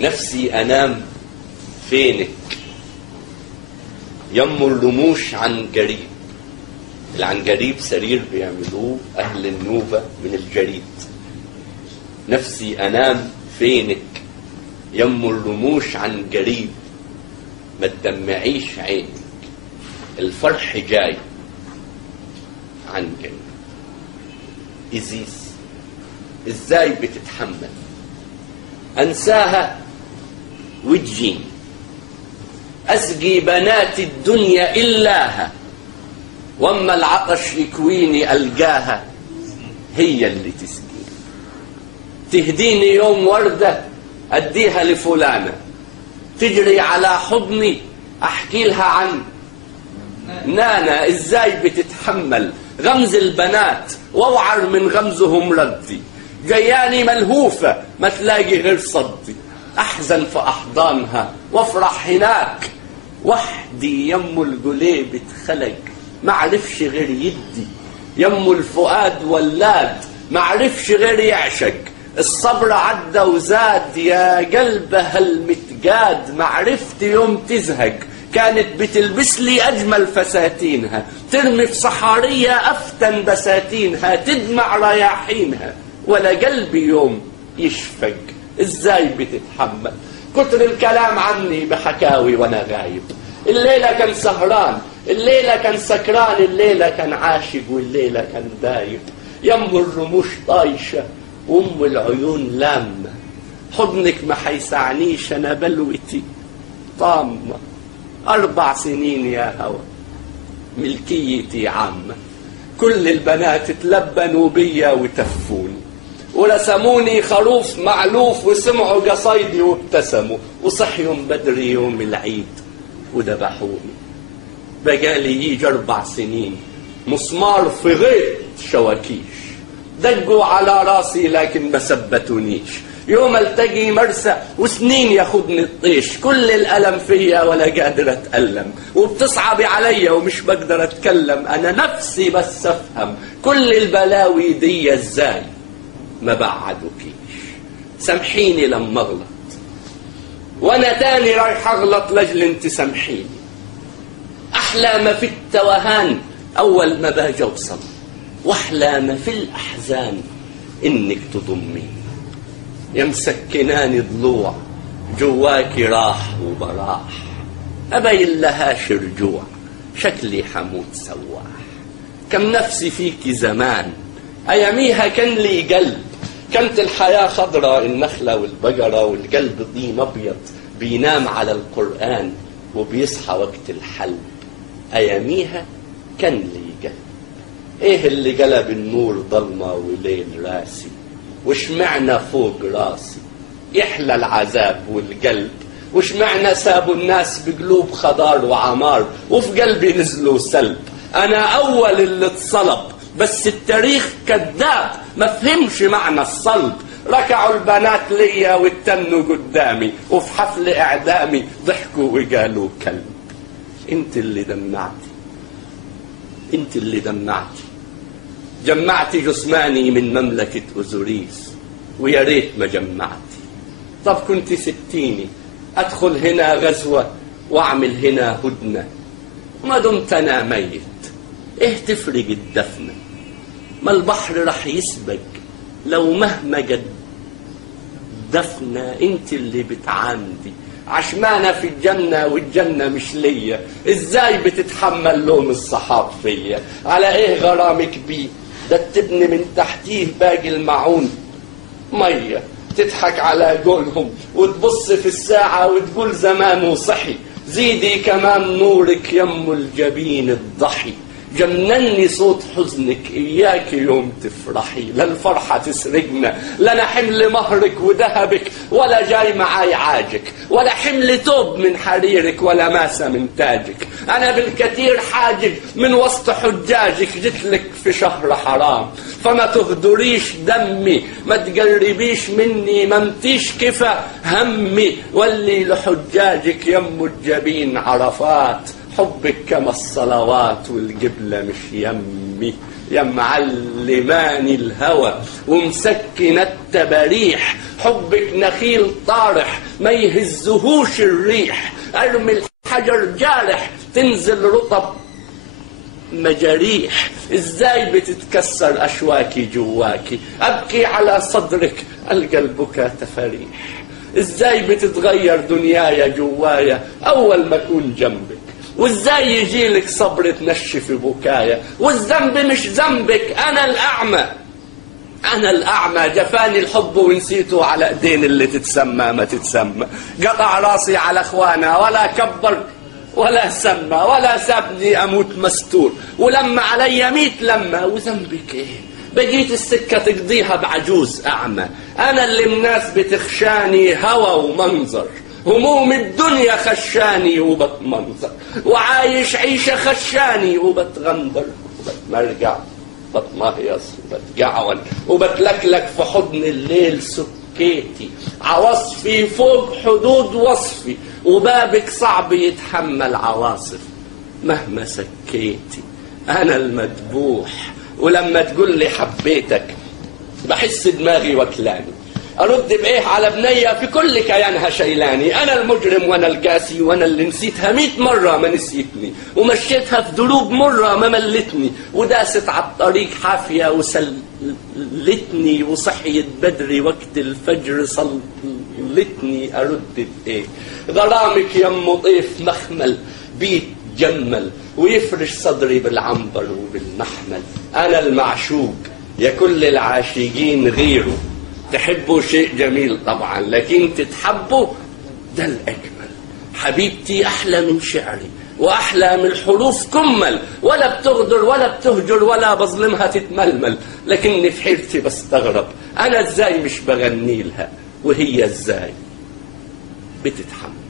نفسي أنام فينك يم الرموش عن قريب. العنقريب سرير بيعملوه أهل النوبة من الجريد. نفسي أنام فينك يم الرموش عن قريب، ما تدمعيش عينك الفرح جاي عن قريب. إزيس إزاي بتتحمل أنساها وتجيني، أسقي بنات الدنيا إلاها، وأما العطش يكويني ألقاها هي اللي تسقيني. تهديني يوم وردة أديها لفلانة، تجري على حضني أحكي لها عن نانا. إزاي بتتحمل غمز البنات وأوعر من غمزهم ردي، جياني ملهوفة ما تلاقي غير صدي، أحزن في أحضانها وافرح هناك وحدي. يم القليب اتخلق معرفش غير يدي، يم الفؤاد ولاد معرفش غير يعشق. الصبر عدى وزاد يا قلبها المتقاد، معرفت يوم تزهق كانت بتلبس لي أجمل فساتينها، ترمي في صحارية أفتن بساتينها، تدمع رياحينها ولا قلبي يوم يشفق. إزاي بتتحمل كتر الكلام عني بحكاوي وأنا غايب؟ الليلة كان سهران، الليلة كان سكران، الليلة كان عاشق، والليلة كان دايب. يم الرموش طايشة وأم العيون لامة، حضنك ما حيسعنيش أنا بلوتي طامة. 4 سنين يا هوى ملكيتي عامة، كل البنات تلبنوا بيا وتفوني، ورسموني خروف معلوف وسمعوا قصايدي وابتسموا، وصحيوا بدري يوم العيد وذبحوني. بقالي يجي 4 سنين مسمار في غيط شواكيش، دقوا على راسي لكن ما ثبتونيش. يوم التقي مرسى وسنين ياخدني الطيش، كل الألم فيا ولا قادر أتألم، وبتصعبي عليا ومش بقدر أتكلم. أنا نفسي بس أفهم كل البلاوي دي إزاي ما بعدوكيش. سامحيني لما أغلط وأنا تاني رايح أغلط لجل أنت سامحيني. أحلى ما في التوهان أول ما باجي أوصل، وأحلى ما في الأحزان إنك تضميني. يا مسكناني ضلوع جواكي راح وبراح، أبين لهاش رجوع شكلي حموت سواح. كم نفسي فيكي زمان أياميها كان لي قلب، كانت الحياة خضراء النخلة والبقرة، والقلب طين أبيض بينام على القرآن وبيصحى وقت الحلب. أياميها كان لي قلب، إيه اللي قلب النور ضلمة وليل راسي، وش معنى فوق راسي يحلى العذاب والقلب، وش معنى سابوا الناس بقلوب خضار وعمار وفي قلبي نزلوا سلب. أنا أول اللي اتصلب بس التاريخ كذاب ما فهمش معنى الصلب. ركعوا البنات ليا واتنوا قدامي، وفي حفل إعدامي ضحكوا وقالوا كلب. انت اللي دمعتي، انت اللي دمعتي، جمعتي جثماني من مملكة أوزوريس ويا ريت ما جمعتي. طب كنت ستيني أدخل هنا غزوة وأعمل هنا هدنة، ما دمت أنا ميت إيه تفرق الدفنة؟ ما البحر رح يسبق لو مهما قد دفنة. انت اللي بتعاندي عشمانة في الجنة والجنة مش ليا. ازاي بتتحمل لوم الصحاب فيا؟ على ايه غرامك بيه؟ ده تبني من تحتيه باقي المعون مية، تضحك على قولهم وتبص في الساعة وتقول زمانه صحي. زيدي كمان نورك يم الجبين الضحي، جنني صوت حزنك إياك يوم تفرحي. لا الفرحة تسرقنا، لنا حمل مهرك وذهبك ولا جاي معاي عاجك، ولا حمل توب من حريرك ولا ماسة من تاجك. أنا بالكثير حاجج من وسط حجاجك، جتلك في شهر حرام فما تهدريش دمي، ما تقربيش مني، ما متيش كفا همي. واللي لحجاجك يم الجبين عرفات، حبك كما الصلوات والقبلة مش يمي. يا معلماني الهوى ومسكن التباريح، حبك نخيل طارح ما يهزهوش الريح، ارمي الحجر جارح تنزل رطب مجاريح. ازاي بتتكسر اشواكي جواكي، ابكي على صدرك القى البكا تفاريح. ازاي بتتغير دنيايا جوايا اول ما اكون جنبك، وازاي يجيلك صبر تنشف بكايا، والذنب مش ذنبك انا الاعمى، انا الاعمى جفاني الحب ونسيته على ايدين اللي تتسمى ما تتسمى، قطع راسي على اخوانا ولا كبر ولا سمى، ولا سابني اموت مستور، ولما علي 100 لمة وذنبك ايه؟ بقيت السكة تقضيها بعجوز اعمى، انا اللي الناس بتخشاني هوى ومنظر، هموم الدنيا خشاني وبتمنظر، وعايش عيشة خشاني وبتغندر وبتمرجع بتمهيص وبتجعون وبتلكلك في حضن الليل سكيتي، عواصفي فوق حدود وصفي، وبابك صعب يتحمل عواصف مهما سكيتي. انا المذبوح، ولما تقول لي حبيتك بحس دماغي وكلاني، ارد بايه على بنية في كل كيانها شيلاني، انا المجرم وانا القاسي وانا اللي نسيتها 100 مرة ما نسيتني، ومشيتها في دروب مرة ما ملتني، وداست على الطريق حافية وسلتني، وصحيت بدري وقت الفجر صلتني، ارد بايه؟ غرامك يم طيف مخمل بيت جمل، ويفرش صدري بالعنبر وبالمحمل، انا المعشوق يا كل العاشقين غيره، تحبوا شيء جميل طبعا لكن تتحبوا ده الأجمل، حبيبتي أحلى من شعري وأحلى من الحروف كمل، ولا بتغدر ولا بتهجر ولا بظلمها تتململ، لكني في حيرتي بستغرب أنا إزاي مش بغني لها وهي إزاي بتتحمل.